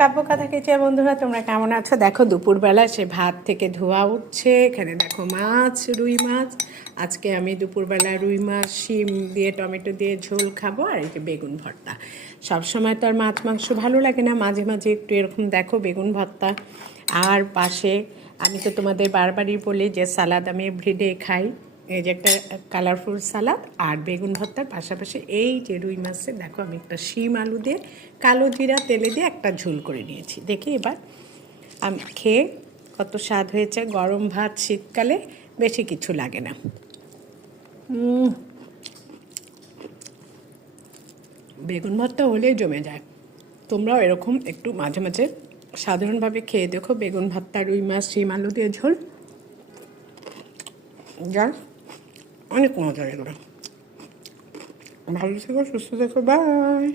কাব্য কথা কেচে বন্ধুরা, তোমরা কেমন আছো? দেখো দুপুরবেলা সে ভাত থেকে ধোয়া উঠছে। এখানে দেখো মাছ, রুই মাছ। আজকে আমি দুপুরবেলা রুই মাছ শিম দিয়ে টমেটো দিয়ে ঝোল খাবো, আর এই যে বেগুন ভর্তা। সবসময় তো আর মাছ মাংস ভালো লাগে না, মাঝে মাঝে একটু এরকম দেখো বেগুন ভর্তা। আর পাশে আমি তো তোমাদের বারবারই বলি যে সালাদ আমি এভরিডে খাই। এই যে একটা কালারফুল সালাদ আর বেগুন ভর্তার পাশাপাশি এই যে রুই মাছের দেখো আমি একটা শিম আলু দিয়ে কালো জিরা তেলে দিয়ে একটা ঝোল করে নিয়েছি। দেখি এবার আমি খেয়ে কত স্বাদ হয়েছে। গরম ভাত শীতকালে বেশি কিছু লাগে না। বেগুন ভর্তা হলেই জমে যায়। তোমরাও এরকম একটু মাঝে মাঝে সাধারণভাবে খেয়ে দেখো, বেগুন ভর্তা রুই মাছ শিম আলু দিয়ে ঝোল, যার অনেক মজা এগুলো। ভালো থেকো, সুস্থ থেকো, বাই।